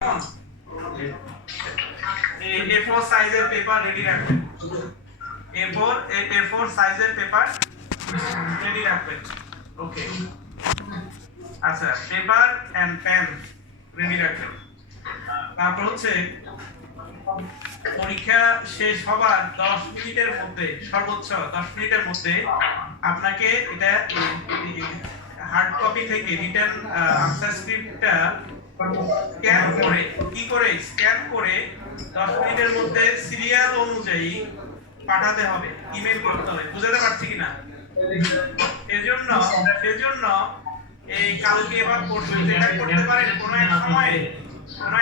A4 সাইজের paper ready রাখবেন। A4 সাইজের পেপার রেডি রাখবেন। ওকে, আচ্ছা, পেপার এন্ড পেন রেডি রাখবেন। তারপর হচ্ছে পরীক্ষা শেষ হবার 10 মিনিটের মধ্যে, সর্বোচ্চ 10 মিনিটের মধ্যে আপনাকে এটা হার্ড কপি থেকে রিটার্ন আনসার স্ক্রিপ্টটা স্ক্যান করে, কি করে স্ক্যান করে 10 মিনিটের মধ্যে সিরিয়াল অনুযায়ী পাঠাতে হবে, ইমেল করতে হবে। বুঝাতে পারছি কিনা? সেজন্য এই কালকে বা পরশু যেটা করতে পারেন, কোন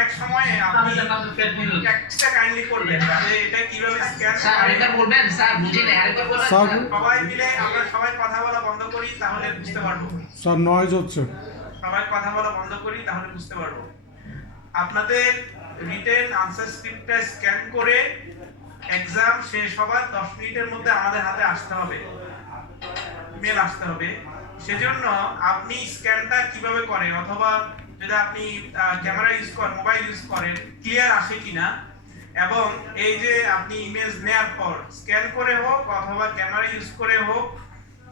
এক সময়ে আপনি প্র্যাকটিসটা কাইন্ডলি করবেন যে এটা কিভাবে স্ক্যান। স্যার এটা বলবেন, স্যার বুঝি না, আরেকবার বলবেন। সবাই মিলে আমরা সবাই কথা বলা বন্ধ করি, তাহলে বুঝতে পারবো। স্যার নয়েজ হচ্ছে। সবাই কথা বলা বন্ধ করি, তাহলে বুঝতে পারবো। আপনাদের রিটেন আনসার স্ক্রিপ্টটা স্ক্যান করে এক্সাম শেষ হবার 10 মিনিটের মধ্যে আমাদের হাতে আসতে হবে, ইমেল আসতে হবে। সেজন্য আপনি স্ক্যানটা কিভাবে করেন, অথবা যদি আপনি ক্যামেরা ইউজ করেন, মোবাইল ইউজ করেন, ক্লিয়ার আসে কিনা, এবং এই যে আপনি ইমেজ নেওয়ার পর স্ক্যান করে হোক অথবা ক্যামেরা ইউজ করে হোক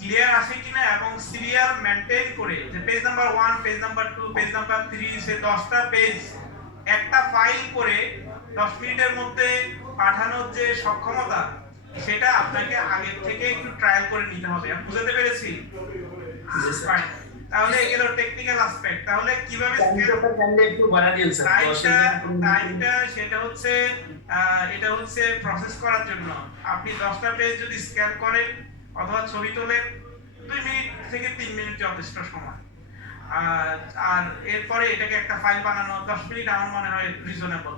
ক্লিয়ার আসে কিনা, এবং সিরিয়াল মেইনটেইন করে যে page number 1, page number 2, page number 3, সে 10টা পেজ একটা ফাইল করে 10 মিনিটের মধ্যে পাঠানোর যে সক্ষমতা, সেটা আপনাকে আগে থেকে একটু ট্রায়াল করে নিতে হবে। আমি বুঝাতে পেরেছি? তাহলে এগুলো টেকনিক্যাল অ্যাসপেক্ট। তাহলে কিভাবে একটু বাড়া দিন স্যার। টাইমটা সেটা হচ্ছে এটা হচ্ছে প্রসেস করার জন্য আপনি 10টা পেজ যদি স্ক্যান করেন অথবা ছবি তোলেন, 2 মিনিট থেকে 3 মিনিট যথেষ্ট সময়। আর এরপরে এটাকে একটা ফাইল বানানো 10 মিনিট আমার মনে হয় রিজনেবল।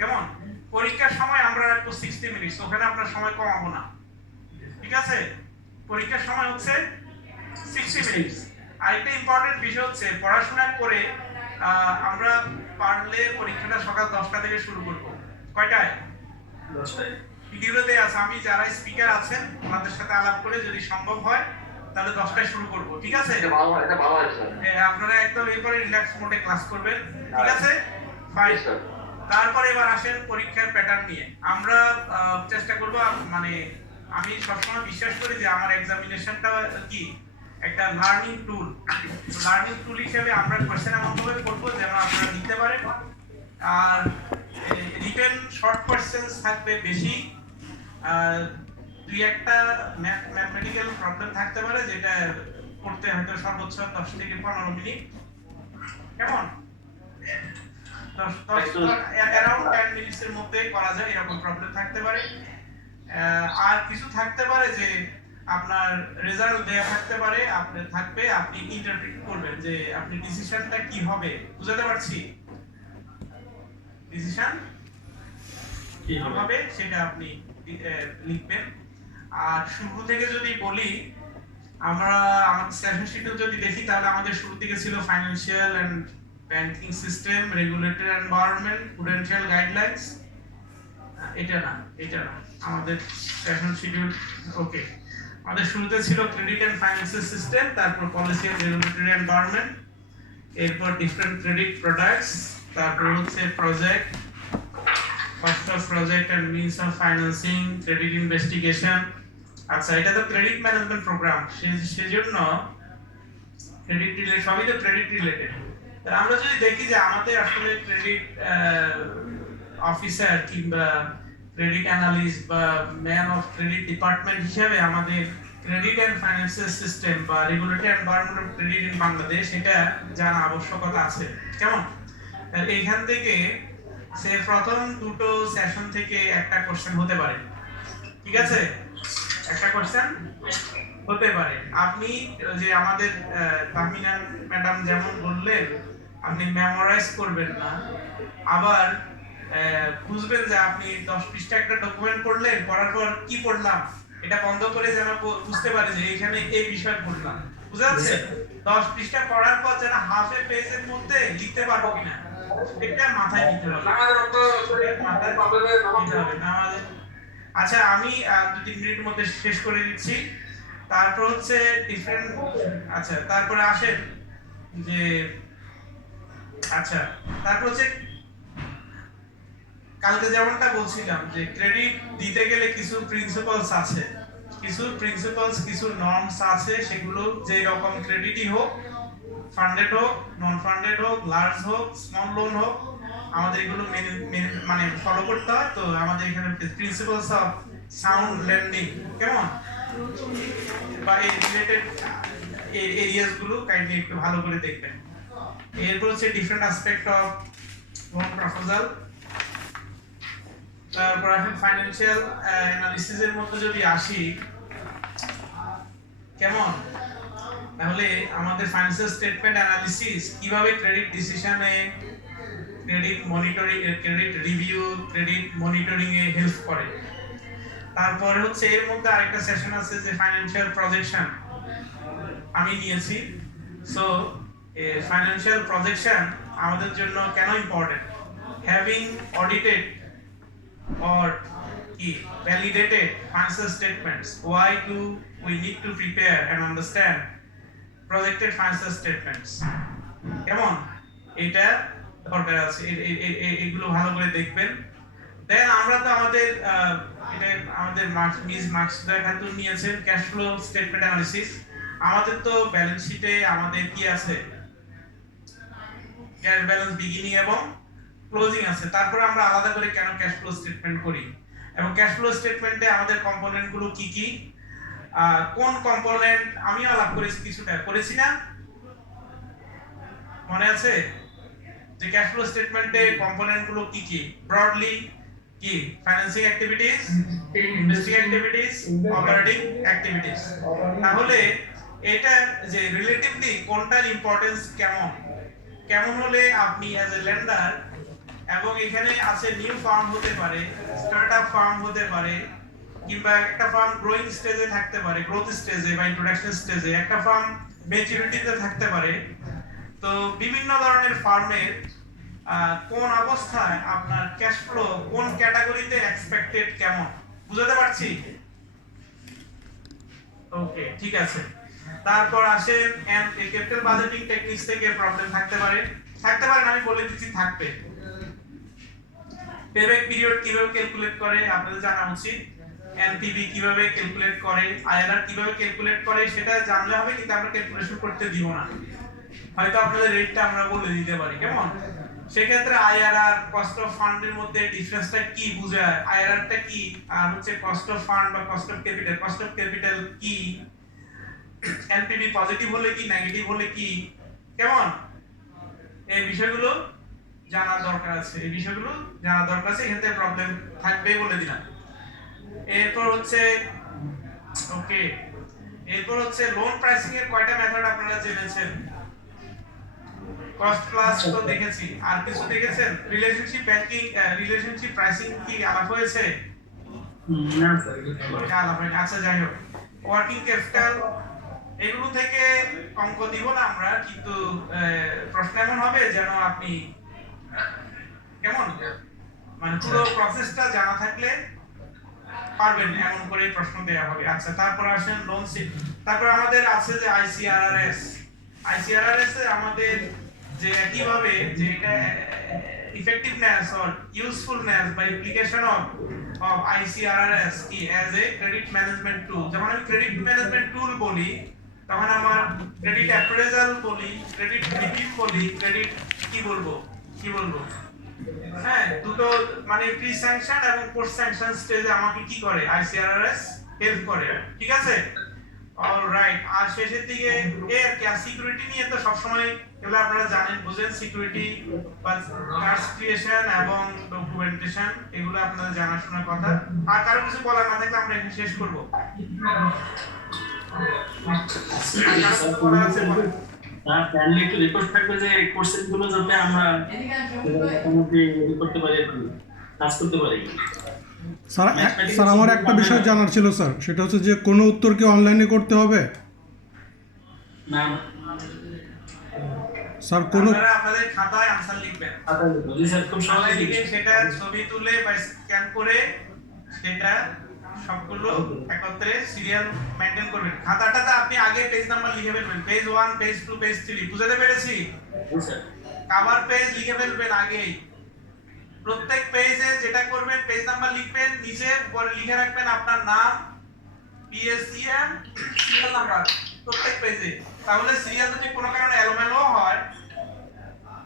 কেমন? পরীক্ষার সময় আমরা রাখবো 60 মিনিট, ওখানে আপনার সময় কমাবো না, ঠিক আছে? পরীক্ষার সময় হচ্ছে 60 মিনিট। আরেকটা ইম্পর্টেন্ট বিষয় হচ্ছে পড়াশোনা করে আমরা পারলে পরীক্ষাটা সকাল 10টা থেকে শুরু করব। কয়টায়? 10টায়। ভিডিওতে আছে, আমি যারা স্পিকার আছেন ওনাদের সাথে আলাপ করে যদি সম্ভব হয় তাহলে 10টায় শুরু করব, ঠিক আছে? এটা ভালো হয় স্যার। আপনারা একদম এরপরে রিল্যাক্স মোডে ক্লাস করবেন, ঠিক আছে? ফাইন। তারপরে এবার আসেন পরীক্ষার প্যাটার্ন নিয়ে। আমরা চেষ্টা করব, মানে আমি সবসময় বিশ্বাস করি যে আমার এক্সামিনেশনটা কি একটা লার্নিং টুল হিসেবে আমরা কোশ্চেন এমনভাবে করব যেন আপনারা নিতে পারেন। আর রিটেন শর্ট কোশ্চেনস থাকবে বেশি, দুই একটা ম্যাথমেটিক্যাল প্রবলেম থাকতে পারে যেটা করতে হয়তো সর্বোচ্চ 10 থেকে 15 মিনিট। কেমন? 10 মিনিটের মধ্যে করা যায়, এরকম প্রবলেম থাকতে পারে। আর কিছু থাকতে পারে যে আপনার রেজাল্ট দেয়া থাকতে পারে, আপনি ইন্টারপ্রিট করবেন যে আপনি ডিসিশনটা কি হবে। বুঝাতে পারছি? ডিসিশন কি হবে সেটা আপনি লিখবেন। আর শুরু থেকে যদি বলি, আমরা আমাদের সেশন শিডিউল যদি দেখি তাহলে আমাদের শুরু থেকে ছিল financial and banking system, regulatory environment, prudential guidelines. এটা না আমাদের সেশন শিডিউল। ওকে, আমাদের শুরুতে ছিল ক্রেডিট এন্ড ফাইন্যান্সিয়াল সিস্টেম, তারপর পলিসি এন্ড রেগুলেটরি এনভায়রনমেন্ট, এরপর ডিফারেন্ট ক্রেডিট প্রোডাক্টস, তারপর হচ্ছে project, cost of project and means of financing, credit investigation. আচ্ছা, এটা তো ক্রেডিট ম্যানেজমেন্ট প্রোগ্রাম, সেজন্য ক্রেডিট রিলেটেড, সবই তো ক্রেডিট রিলেটেড। আমরা যদি দেখি যে আমাদের আসলে ক্রেডিট অফিসার কিংবা ক্রেডিট অ্যানালিস্ট বা ম্যান অফ ক্রেডিট ডিপার্টমেন্ট হিসেবে আমাদের ক্রেডিট এন্ড ফাইন্যান্সিয়াল সিস্টেম বা regulatory environment of credit in Bangladesh, এটা জানা আবশ্যকতা আছে। কেমন? এইখান থেকে সে প্রথম দুটো সেশন থেকে একটা কোশ্চেন হতে পারে, ঠিক আছে? একটা কোশ্চেন হতে পারে। আপনি যে আমাদের তাহমিনা ম্যাডাম যেমন বললেন, আপনি মেমোরাইজ করবেন না, আবার বুঝবেন যে আপনি 10 পৃষ্ঠা একটা ডকুমেন্ট পড়লেন, পড়ার পর কি পড়লাম এটা বন্ধ করে যেন বুঝতে পারে যে এখানে এই বিষয় পড়লাম। বুঝা যাচ্ছে? 10 পৃষ্ঠা পড়ার পর যেন হাফ এ পেজের মধ্যে লিখতে পারবো কিনা এটা মাথায় নিতে হবে। আচ্ছা, আমি 2-3 মিনিটের মধ্যে শেষ করে দিচ্ছি। তারপর হচ্ছে ডিফারেন্ট। আচ্ছা, তারপরে আসেন যে আচ্ছা, তারপর হচ্ছে কালকে যেমনটা বলছিলাম যে ক্রেডিট দিতে গেলে কিছু প্রিন্সিপালস আছে, কিছু নর্মস আছে, সেগুলো যে রকম ক্রেডিটই হোক, ফান্ডেড হোক, নন ফান্ডেড হোক, লার্জ হোক, স্মল লোন হোক, আমাদের এগুলো মানে ফলো করতে হয়। তো আমাদের এখানে প্রিন্সিপালস অফ সাউন্ড লেন্ডিং কেমন বা এই রিলেটেড এরিয়াস গুলো কাইন্ডলি একটু ভালো করে দেখবেন। এরপর হচ্ছে different aspect of loan proposal. তারপর এখন ফাইন্যান্সিয়াল অ্যানালিসিস এর মধ্যে যদি আসি, কেমন, তাহলে আমাদের ফাইন্যান্সিয়াল স্টেটমেন্ট অ্যানালিসিস কিভাবে ক্রেডিট ডিসিশনে, credit monitoring, credit review, credit monitoring এ হেল্প করে। তারপরে হচ্ছে এর মধ্যে আরেকটা সেশন আছে যে ফাইন্যান্সিয়াল প্রজেকশন আমি নিয়েছি। সো ফাইন্যান্সিয়াল প্রজেকশন আমাদের জন্য কেন important, having audited or validated financial statements, why do we need to prepare and understand projected financial statements, কেমন, এটা দরকার আছে, এগুলো ভালো করে দেখবেন। দেন আমরা তো আমাদের এটা আমাদের মার্কস খাতুন নিয়েছেন ক্যাশ ফ্লো স্টেটমেন্ট অ্যানালিসিস। আমাদের তো ব্যালেন্স শিটে আমাদের কি আছে, ক্যাশ ব্যালেন্স বিগিনিং এবং ক্লোজিং আছে। তারপর আমরা আলাদা করে কেন ক্যাশ ফ্লো স্টেটমেন্ট করি এবং ক্যাশ ফ্লো স্টেটমেন্টে আমাদের কম্পোনেন্ট গুলো কি কি, কোন কম্পোনেন্ট আমি আলাপ করেছি, কিছুটা করেছি না, মনে আছে যে ক্যাশ ফ্লো স্টেটমেন্টে কম্পোনেন্ট গুলো কি কি, ব্রডলি কি, financing activities, investing activities, operating activities. তাহলে এটা যে রিলেটিভলি কোনটার ইম্পর্টেন্স কেমন, কেমন হলে আপনি অ্যাজ এ লেন্ডার, এবং এখানে আছে নিউ ফার্ম হতে পারে, স্টার্টআপ ফার্ম হতে পারে, কিংবা একটা ফার্ম গ্রোইং স্টেজে থাকতে পারে, গ্রোথ স্টেজে বা ইন্ট্রোডাকশন স্টেজে, একটা ফার্ম ম্যাচুরিটিতে থাকতে পারে। তো বিভিন্ন ধরনের ফার্মের কোন অবস্থায় আপনার ক্যাশ ফ্লো কোন ক্যাটাগরিতে এক্সপেক্টেড কেমন, বুঝাতে পারছি? ওকে, ঠিক আছে। তারপর আসে ক্যাপিটাল বাজেটিং টেকনিক্স থেকে প্রবলেম থাকতে পারে না, আমি বলে দিচ্ছি থাকবে। পেব্যাক পিরিয়ড কিভাবে ক্যালকুলেট করে আপনাদের জানা উচিত, এনপিভি কিভাবে ক্যালকুলেট করে, আইআরআর কিভাবে ক্যালকুলেট করে সেটা জানলে হবে, কিন্তু আমরা ক্যালকুলেশন করতে দিব না, হয়তো আপনাদের রেটটা আমরা বলে দিতে পারি, কেমন। সেক্ষেত্রে আইআরআর কস্ট অফ ফান্ডের মধ্যে ডিফারেন্সটা কি বোঝায়, আইআরআরটা কি আর হচ্ছে কস্ট অফ ফান্ড বা কস্ট অফ ক্যাপিটাল কি, এনপিভি পজিটিভ হলে কি নেগেটিভ হলে কি, কেমন, এই বিষয়গুলো জানার দরকার আছে, এখানে প্রবলেম থাকবে বলে দিলাম। এরপর হচ্ছে ওকে, এরপর হচ্ছে লোন প্রাইসিং এর কয়টা মেথড আপনারা জেনেছেন, কস্ট প্লাস তো দেখেছি, আর কিছু দেখেছেন, রিলেশনশিপ ব্যাংকিং, রিলেশনশিপ প্রাইসিং কি আলাপ হয়েছে? না স্যার, আলাপ হয়নি। আচ্ছা, যাই হোক, ওয়ার্কিং ক্যাপিটাল এগুলো থেকে অঙ্ক দিব না আমরা, কিন্তু প্রশ্ন এমন হবে যেন আপনি কেমন মানে পুরো প্রসেসটা জানা থাকলে পারবেন, এমন করে প্রশ্ন দেয়া হবে। আচ্ছা, তারপর আসেন লোন সিট। তারপর আমাদের আছে যে আইসিআরআরএস এ আমাদের যে কিভাবে যে এটা ইফেক্টিভনেস অর ইউজফুলনেস বা ইমপ্লিকেশন অফ আইসিআরআরএস কি অ্যাজ এ ক্রেডিট ম্যানেজমেন্ট টুল। যখন আমি ক্রেডিট ম্যানেজমেন্ট টুল বলি তখন আমার ক্রেডিট অ্যাপ্রেজাল বলি, ক্রেডিট রিভিউ বলি, ক্রেডিট কি বলবো হ্যাঁ, দুটো মানে প্রি স্যাংশন এবং পোস্ট স্যাংশন স্টেজে আমাকে কি করে আইসিআরআরএস হেল্প করে, ঠিক আছে। অলরাইট, আর শেষের দিকে এর কি সিকিউরিটি নিয়ে তো সব সময় এগুলো আপনারা জানেন, বুঝেন, সিকিউরিটি বা কার্স ক্রিয়েশন এবং ডকুমেন্টেশন, এগুলো আপনাদের জানাশোনার কথা। আর কারো কিছু বলার না থাকলে আমরা এখানে শেষ করব। আর ফ্যামিলি একটু রিকোয়েস্ট থাকবে যে কোশ্চেন গুলো যাতে আমরা মোটামুটি করতে পারি, কাজ করতে পারি। স্যার আমার একটা বিষয় জানার ছিল স্যার, সেটা হচ্ছে যে কোনো উত্তর কি অনলাইনে করতে হবে? না স্যার কোনো আপনাদের খাতায় আনসার লিখবেন, জি স্যার, খুব সহজে লিখে সেটা ছবি তুলে বা স্ক্যান করে সেটা সবগুলো একত্রে সিরিয়াল মেইনটেইন করবেন। খাতাটাতে আপনি আগে পেজ নাম্বার লিখে ফেলবেন, পেজ 1, পেজ 2, পেজ 3, বুঝাতে পেরেছি? জি স্যার। কভার পেজ লিখে ফেলবেন আগেই। প্রত্যেক পেজে যেটা করবেন, পেজ নাম্বার লিখবেন, নিচে উপরে লিখে রাখবেন আপনার নাম, পিএসসিএম, সিরিয়াল নাম্বার প্রত্যেক পেজে। তাহলে সিরিয়াল যদি কোনো কারণে এলোমেলো হয়,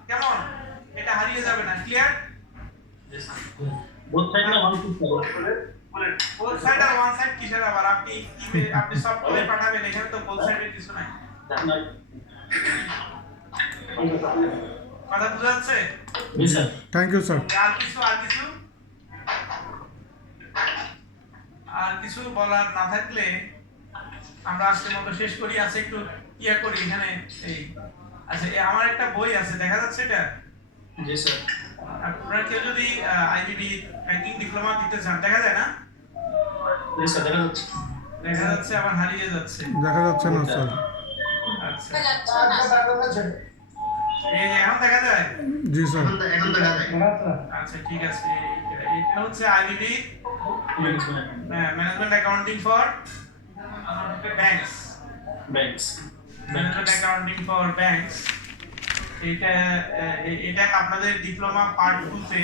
কেমন, এটা হারিয়ে যাবে না। ক্লিয়ার? বোথ সাইড না ওয়ান পিস বোথ সাইড আর ওয়ান সাইড কিসের আবার? আপনি আপনি সফটওয়্যার পাঠাবেন, এখানে তো বোথ সাইডের কিছু নাই। কথা বুঝা যাচ্ছে? জি স্যার। Thank you sir. আর কিছু বলার না থাকলে আমরা আজকের মতো শেষ করি। আছে একটু ইয়া করি এখানে। এই আচ্ছা, আমার একটা বই আছে, দেখা যাচ্ছে এটা? জি স্যার। আপনারা কেউ যদি আইবিবি ব্যাংকিং ডিপ্লোমা দিতে চান, দেখা যায় না? জি স্যার, দেখা যাচ্ছে। দেখা যাচ্ছে, আবার হারিয়ে যাচ্ছে। দেখা যাচ্ছে না স্যার। আচ্ছা, এই যে এখন দেখা যায়? জি স্যার। এখন দেখা যায়। আচ্ছা, ঠিক আছে। এটা হচ্ছে IBB management management accounting for banks. Banks. Management accounting for banks. এটা আপনাদের ডিপ্লোমা পার্ট 2 তে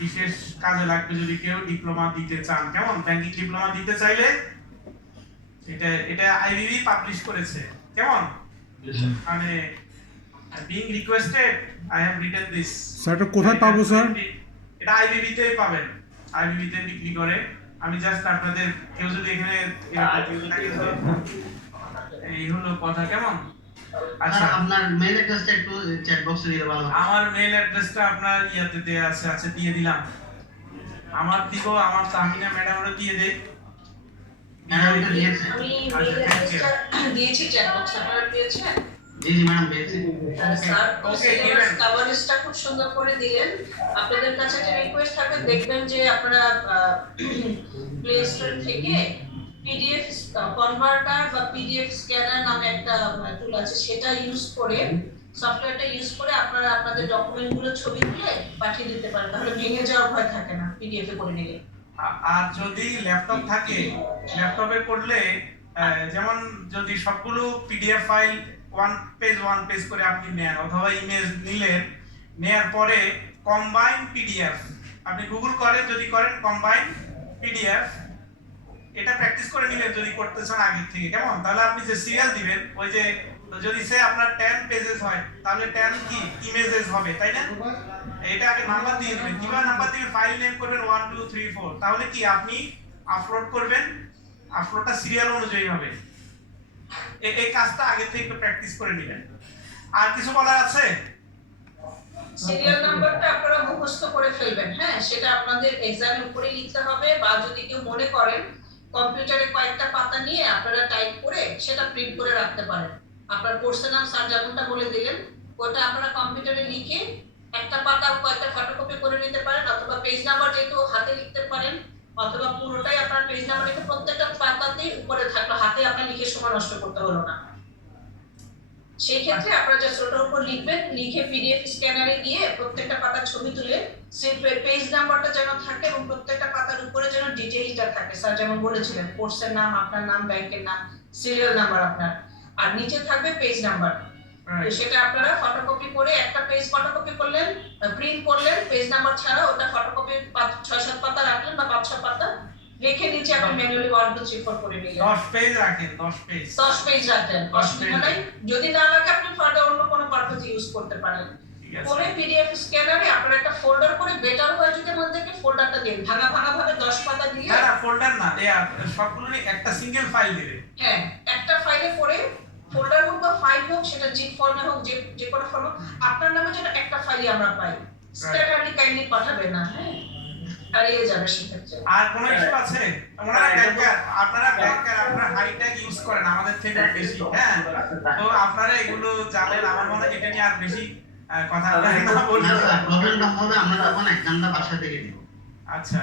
বিশেষ কাজে লাগবে যদি কেউ ডিপ্লোমা দিতে চান। কেমন? ব্যাংকিং ডিপ্লোমা দিতে চাইলে এটা আইবিবি পাবলিশ করেছে। কেমন? মানে being requested I have written this. Sir এটা কোথায় পাবো স্যার? এটা আইবিবি তে পাবেন। আইবিবি তে বিক্রি করে। আমি জাস্ট আপনাদের কেউ যদি এখানে এরকম থাকে তো এই হলো কথা। কেমন? আচ্ছা, স্যার আপনার মেইল অ্যাড্রেসটা একটু চ্যাট বক্সে দিলে ভালো হয়। আমার মেইল অ্যাড্রেসটা আপনার ইয়াতে দেয়া আছে। আচ্ছা, দিয়ে দিলাম। আমার দিব, আমার তাহমিনা ম্যাডামরও দিয়ে দেই। ম্যাডাম এটা দিয়েছে। আমি মেইল অ্যাড্রেসটা দিয়েছি, চ্যাট বক্স আপনারা পেয়েছেন? জি জি ম্যাডাম পেয়েছি। স্যার ওকে, সিলেবাস কভারেজটা খুব সুন্দর করে দিলেন। আপনাদের কাছে একটা রিকোয়েস্ট থাকে, দেখবেন যে আপনারা প্লে স্টোর থেকে পিডিএফ কনভার্টার বা পিডিএফ স্ক্যানার নামে একটা টুল আছে, সেটা ইউজ করে, সফটওয়্যারটা ইউজ করে আপনারা আপনাদের ডকুমেন্টগুলো ছবি তুলে পাঠিয়ে দিতে পারেন। তাহলে ভেঙে যাওয়ার ভয় থাকে না পিডিএফ এ করে নিলে। আর যদি ল্যাপটপ থাকে, ল্যাপটপে করলে যেমন যদি সবগুলো পিডিএফ ফাইল ওয়ান পেজ করে আপনি নেন, অথবা ইমেজ নিলেন, নেয়ার পরে কম্বাইন পিডিএফ আপনি গুগল করে যদি করেন কম্বাইন পিডিএফ, এটা প্র্যাকটিস করে নিলেন যদি করতে চান আগে থেকে। কেমন? তাহলে আপনি যে সিরিয়াল দিবেন, ওই যে যদি সে আপনার 10 পেজেস হয়, তাহলে 10 কি ইমেজেস হবে, তাই না? এটা আগে নাম্বার দিয়ে দিবেন। কিভাবে নাম্বার দিবেন? ফাইল নেম করবেন 1 2 3 4। তাহলে কি আপনি আপলোড করবেন, আপলোডটা সিরিয়াল অনুযায়ী হবে। এই কাজটা আগে থেকে একটু প্র্যাকটিস করে নেবেন। আর কিছু বলার আছে? সিরিয়াল নাম্বারটা আপনারা মুখস্থ করে ফেলবেন। হ্যাঁ, সেটা আপনাদের এক্সামের উপরে লিখতে হবে, বা যদি কেউ মনে করেন কম্পিউটারে কয়েকটা পাতা নিয়ে আপনারা টাইপ করে সেটা প্রিন্ট করে রাখতে পারেন। আপনার কোর্সের নাম স্যার যেমনটা বলে দিলেন, ওটা আপনারা কম্পিউটারে লিখে একটা পাতা কয়েকটা ফটোকপি করে নিতে পারেন, অথবা পেজ নাম্বার যেহেতু হাতে লিখতে পারেন, অথবা পুরোটাই আপনার পেজ নাম্বার লিখে প্রত্যেকটা পাতাতে উপরে থাকলো, হাতে আপনার লিখে সময় নষ্ট করতে হলো না। সেই ক্ষেত্রে আপনারা জাস্ট ওটার উপর লিখবেন, লিখে পিডিএফ স্ক্যানারে গিয়ে প্রত্যেকটা পাতার ছবি তুলে সেই পেজ নাম্বারটা যেন থাকে, এবং প্রত্যেকটা পাতার উপরে যেন ডিটেইলসটা থাকে। স্যার যেমন বলেছিলেন, কোর্সের নাম, আপনার নাম, ব্যাংকের নাম, সিরিয়াল নাম্বার আপনার, আর নিচে থাকবে পেজ নাম্বার। তো সেটা আপনারা ফটোকপি করে, একটা পেজ ফটোকপি করলেন, প্রিন্ট করলেন পেজ নাম্বার ছাড়া, ওটা ফটোকপি 6-7 পাতা রাখলেন বা 5-6 পাতা রেখে নিচে আপনি ম্যানুয়ালি 1 2 3 4 করে নিলেন। 10 পেজ রাখেন, 10 পেজ। 10 পেজ রাখলেন, অসুবিধা নাই। যদি না লাগে আপনি ফার্দার অন্য কোনো পারপাস ইউজ করতে পারেন। পরে পিডিএফ স্ক্যানারে আপনারা একটা ফোল্ডার করে, বেটার হয় যদি আমাদেরকে ফোল্ডারটা দিন, ভাঙা ভাঙা ভাবে 10 পাতা দিয়ে। না, ফোল্ডার না, সবগুলোরই একটা সিঙ্গেল ফাইল দিবেন। হ্যাঁ, একটা ফাইলে করে, ফোল্ডার হোক বা ফাইল হোক, সেটা জিপ ফর্মে হোক, যে কোনো ফর্মে, আপনার নামে যেন একটা ফাইলই আমরা পাই। স্ট্যাটারলি কাইন্ডলি পাঠাবেন না, হ্যাঁ, হারিয়ে যাবে সেক্ষেত্রে। আর কোনো ইস্যু আছে? আপনারা ব্যাংকার, আপনারা হাইট্যাগ ইউজ করেন আমাদের থেকে বেশি। হ্যাঁ, তো আপনারা এগুলো জানেন। আমার মনে হয় এটা নিয়ে আর বেশি কথা না বলি। না স্যার, প্রবলেমটা হবে আমরা তখন এক্সামটা বাসা থেকে দিব। আচ্ছা,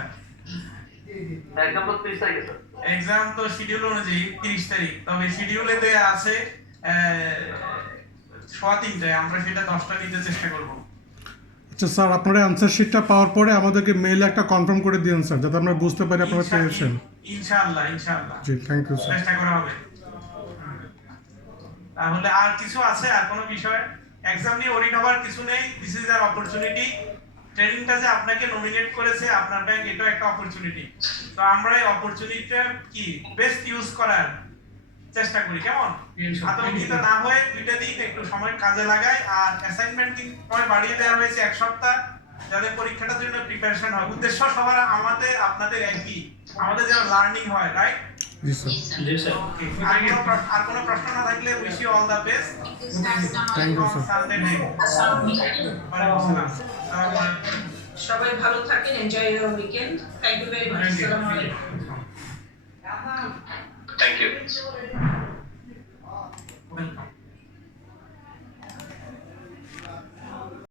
একদম 30 তারিখে স্যার। এক্সাম তো শিডিউল অনুযায়ী 30 তারিখ, তবে শিডিউলে দেয়া আছে 3:15। আমরা সেটা 10টা নিতে চেষ্টা করব। আচ্ছা স্যার, আপনারা অ্যান্সার শিটটা পাওয়ার পরে আমাদেরকে মেইলে একটা কনফার্ম করে দিন স্যার, যাতে আমরা বুঝতে পারি আপনারা পেয়েছেন। ইনশাআল্লাহ। জি, থ্যাংক ইউ স্যার। চেষ্টা করা হবে। তাহলে আর কিছু আছে? আর কোনো বিষয়? এক্সাম নিয়ে ওরিড হওয়ার কিছু নেই, দিস ইজ আর অপরচুনিটি। ট্রেনিংটা যে আপনাকে নমিনেট করেছে আপনার ব্যাংক, এটা একটা অপরচুনিটি। তো আমরা এই অপরচুনিটিটা কি বেস্ট ইউজ করার চেষ্টা করি, কেমন? আতঙ্কিত না হয়ে 2টা দিন একটু সময় কাজে লাগাই। আর অ্যাসাইনমেন্ট কিন্তু সময় বাড়িয়ে দেওয়া হয়েছে 1 সপ্তাহ, যাতে পরীক্ষাটার জন্য প্রিপারেশন হয়। উদ্দেশ্য সবার আমাদের আপনাদের একই, আমাদের যেন লার্নিং হয়, রাইট? জি স্যার। জি স্যার। ওকে, আর কোনো প্রশ্ন না থাকলে wish you all the best. Thank you sir. Sunday day. ওয়ালাইকুম আসসালাম। আসসালামু আলাইকুম। সবাই ভালো থাকেন, enjoy your weekend. Thank you very much. Thank you. আসসালামু আলাইকুম। Thank you. Welcome.